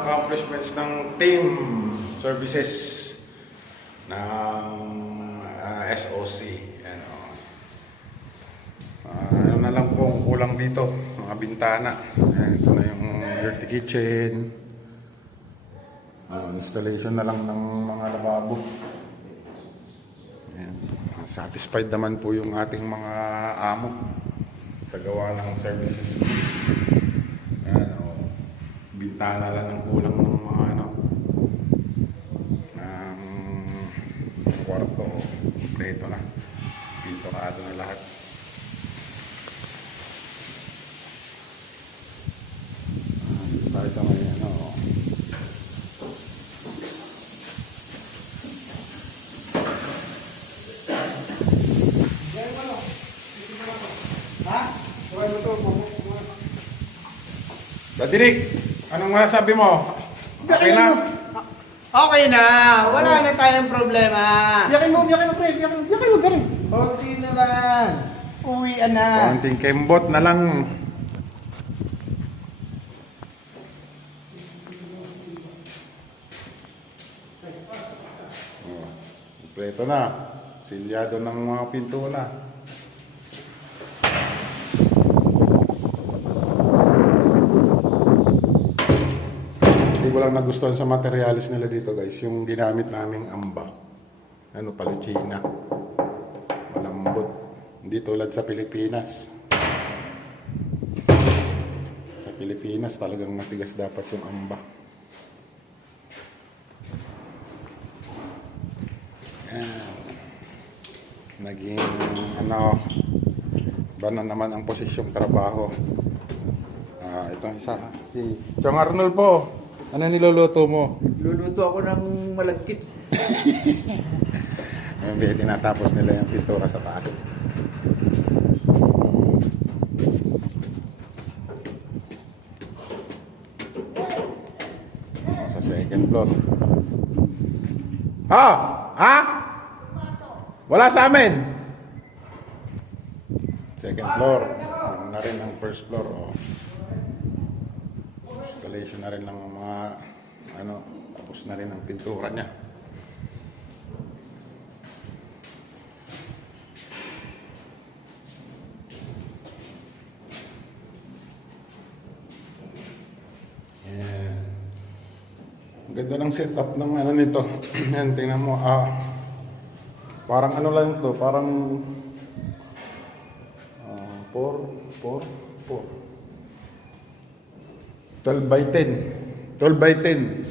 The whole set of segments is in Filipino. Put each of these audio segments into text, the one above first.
accomplishments ng team services ng SOC. Ano, ano na lang po kulang dito, mga bintana. Ayan, ito na yung dirty kitchen. Installation na lang ng mga lababo. Ayan. Satisfied naman po yung ating mga amo sa gawa ng services. Ayan, bintana lang ng kulang ng mga kwarto. Kompleto na. Pinturado na lahat. Tayo sa may Dadirik, anong masasabi mo? Okay na? Okay na, wala na tayong problema. Biyakin mo, pre. Biyakin mo, pre. Konti na lang. Uwian na. Konting kembot na lang. Kompleto na. Silyado ng mga pinto na. Hindi ko lang nagustuhan sa materialis nila dito guys, yung ginamit naming amba. Ano, paluchina. Malambot. Hindi tulad sa Pilipinas. Sa Pilipinas talagang matigas dapat yung amba. Yan. Naging ba na naman ang posisyong trabaho. Itong isa, si Chong Arnold po. Ano niluluto mo? Luluto ako ng malagkit. Tinatapos nila yung pintura sa taas. Sa second floor. Ha? Wala sa amin. Second floor. Ano na rin ang first floor. Installation na rin ng mga tapos na rin ang pintura niya. Ang ganda ng setup ng nito. Yan, tingnan mo. Parang lang to, parang 12 by 10. 12 by 10.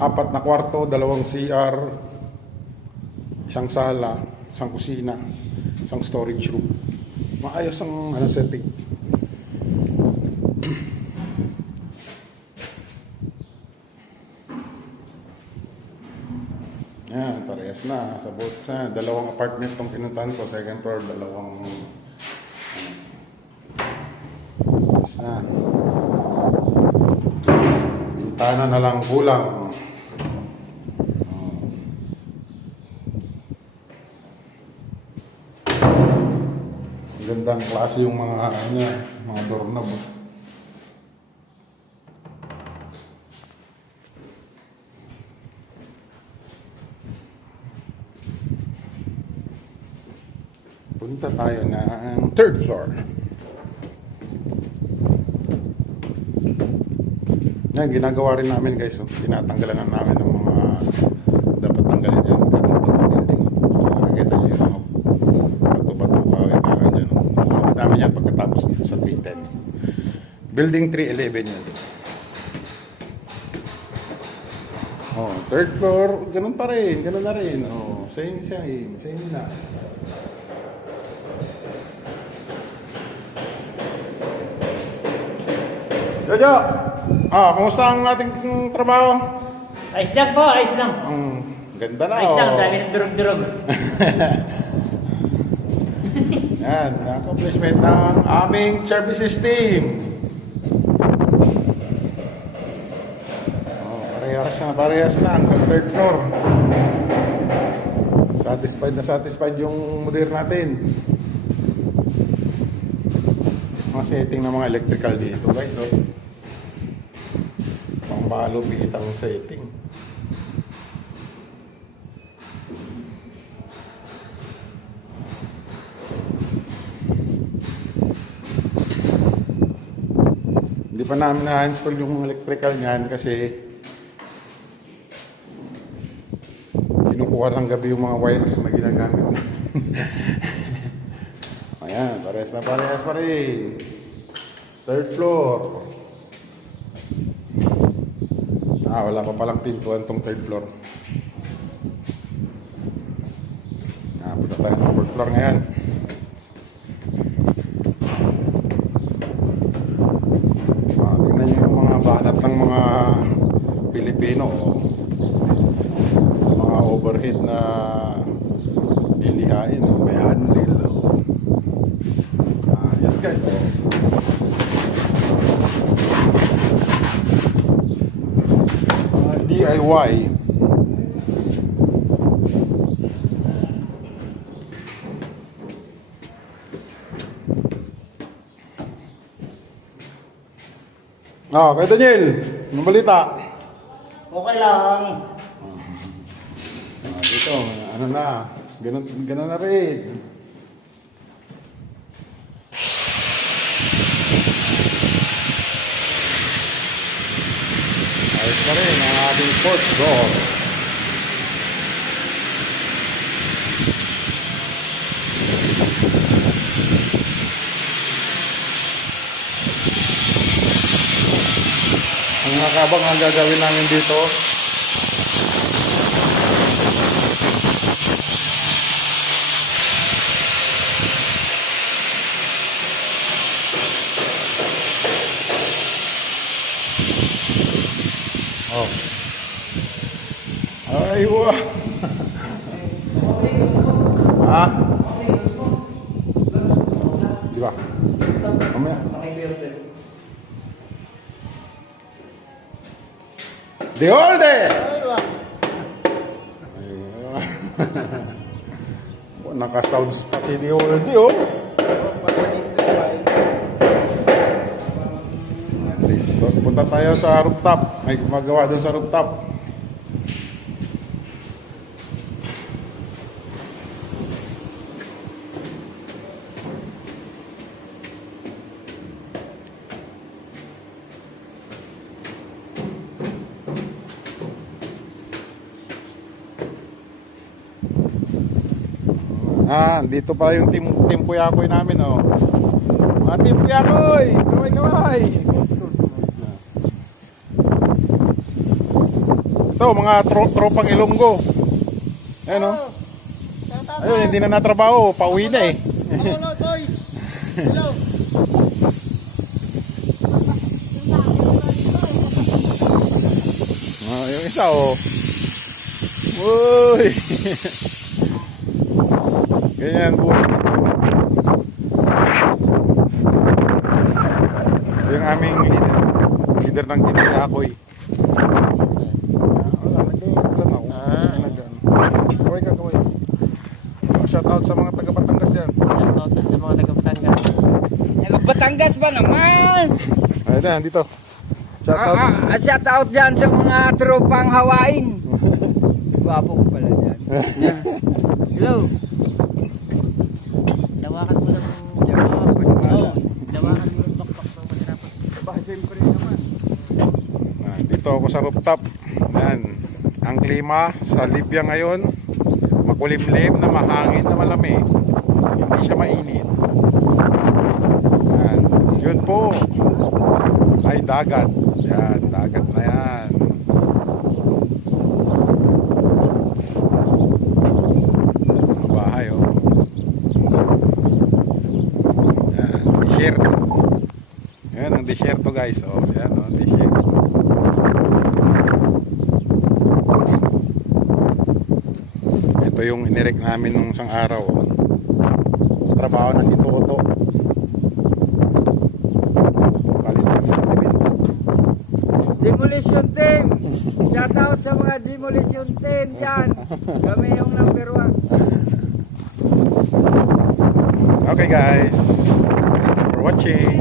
4 na kwarto, 2 CR, isang sala, isang kusina, isang storage room. Maayos ang setting. Yan, parehas na. Sabot sa 2 apartment tong pinuntahan ko. Second floor, 2 na. Bintana na lang kulang. Gandang klase yung mga doorknob. Punta tayo ng third floor. Yan, ginagawa rin namin guys. Tinatanggalan na namin ng mga dapat tanggalin yan. Katapat na building. Nakakita nyo yung mga bato-bato kawin dyan. Susunod namin yan pagkatapos dito sa 310. Building 311 yan. Third floor. Ganun pa rin. Ganun na rin. Same na. Jojo! Kumusta ang ating trabaho? Ayos lang po, ayos lang. Ganda na. Ayos lang, dami ng durog-durog. Yan, accomplishment ng aming services team. Parehas na hanggang third floor. Satisfied yung model natin. Mga setting ng mga electrical dito guys. malupitang setting. Hindi pa namin na-install yung electrical niyan kasi kinukuha ng gabi yung mga wires na ginagamit. Ayan, parehas na parehas pa rin. Third floor. Wala pa palang pintuan tong third floor. Punta tayo ng fourth floor ngayon. Tingnan nyo yung mga banat ng mga Pilipino. Mga overhead na lilihain. May handle. Yes guys. DIY. Kay Daniel, anong balita? Okay lang. Dito, ano na, ganun na rin. Ayos pa rin ang ating fourth door. Ang mga kabang ang gagawin namin dito, ay wow. Di ba? Mamaya. The Olde! Naka-sounds pa si The Olde, oh. Punta tayo sa rooftop. May gumagawa doon sa rooftop. Dito pala yung team Kuyakoy namin, oh. Mga team Kuyakoy, kaway. Ito, mga tropang Ilonggo. Ayan, oh. Ayun, hindi na natrabaho, pauwi na eh. Hello, boys. Hello. Yung isa, oh. Uy. Ganyan po. Ito yung aming leader ng team Kuyakoy. Kaway. Shout out sa mga taga Batangas dyan. Shoutout sa mga taga Batangas. Taga Batangas ba naman? Ayun na, dito. Shout out. Shout out dyan sa mga tropang hawain. Gwapo ko pala dyan. Hello. Lawakan mo ng... Lawakan mo ng bakbak ng masarapot. Siyempre naman. Dito ako sa rooftop. Yan. Ang klima sa Libya ngayon, makulimlim na mahangin na malamig. Hindi siya mainit. Yan. Yun po ay dagat. Yan, dagat na yan. Mga bahay, oh. Yan, desierto. Yan ang desierto, guys. Oh, yan, oh, desierto. Ito yung inirek namin nung isang araw. Trabaho na si Toto. Palitan niya si Bento. Demolition team. Shout out sa mga demolition team dyan. Kami yung number 1. Okay guys, thank you for watching.